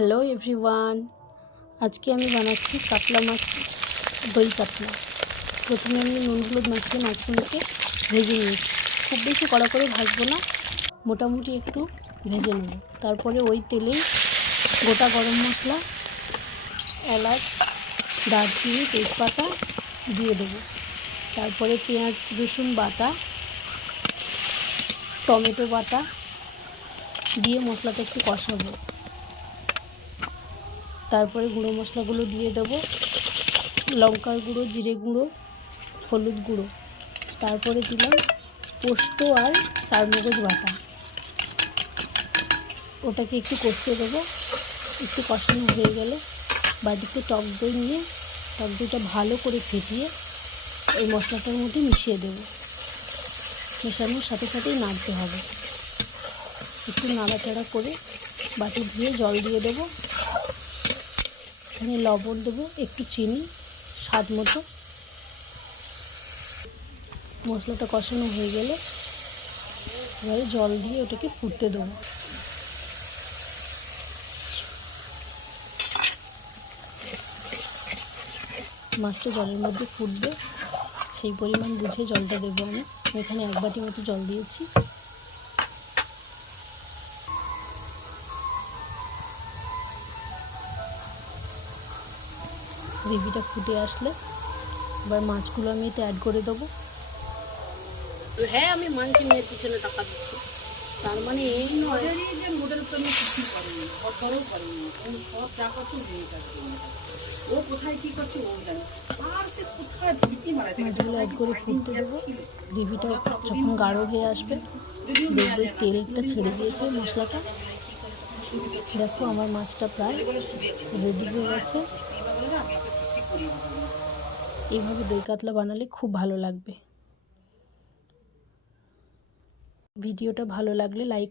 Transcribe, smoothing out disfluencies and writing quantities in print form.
Hello everyone, আজকে আমি বানাচ্ছি কাতলা মাছ, দই কাতলা। প্রথমে আমি নুন হলুদ মাখিয়ে মাছগুলোকে ভেজে নিয়েছি। খুব বেশি কড়া করে ভাজবো না, মোটামুটি একটু ভেজে নেব। তারপরে ওই তেলেই গোটা গরম মশলা, এলাচ, দারচিনি, তেজপাতা দিয়ে দেবো। তারপরে পেঁয়াজ রসুন বাটা, টমেটো বাটা দিয়ে মশলাটা একটু কষাবো। তারপরে গুঁড়ো মশলাগুলো দিয়ে দেবো, লঙ্কার গুঁড়ো, জিরে গুঁড়ো, হলুদ গুঁড়ো। তারপরে দিলাম পোস্ত আর চারমগজ বাটা। ওটাকে একটু কষতে দেবো। একটু কষানো হয়ে গেলে বাড়িতে টক দই নিয়ে টক দইটা ভালো করে ফেটিয়ে এই মশলাটার মধ্যে মিশিয়ে দেবো। মেশানোর সাথে সাথেই নাড়তে হবে। একটু নাড়াচাড়া করে বাটি ধুয়ে জল দিয়ে দেবো। এখানে লবণ দেবো, একটু চিনি স্বাদ মতো। মশলাটা কষানো হয়ে গেলে এবারে জল দিয়ে ওটাকে ফুটতে দেবো। মাছটা জলের মধ্যে ফুটবে, সেই পরিমাণ বুঝে জলটা দেবো। আমি এখানে 1 বাটি মতো জল দিয়েছি। গ্রেভিটা ফুটে আসলে এবার মাছগুলো আমি এতে অ্যাড করে দেবো। হ্যাঁ, আমি মানছি মেয়ের পিছনে টাকা দিচ্ছি, তার মানে এই নয় যে মডেল প্রেমে কিছু করেনি, ঘরও করেনি, ও সব যা করছে মেয়েটার জন্য। ও কোথায় কী করছে ও জানে, আর সে কোথায় ভীতি মারা। মাছগুলো অ্যাড করে ফুটতে দেবো। গ্রেভিটা যখন গাঢ় হয়ে আসবে দেখবে তেলটা ছেড়ে দিয়েছে মশলাটা। দেখো আমার মাছটা প্রায় রেডি হয়ে গেছে। এইভাবে দই কাতলা বানালে খুব ভালো লাগবে। ভিডিওটা ভালো লাগলে লাইক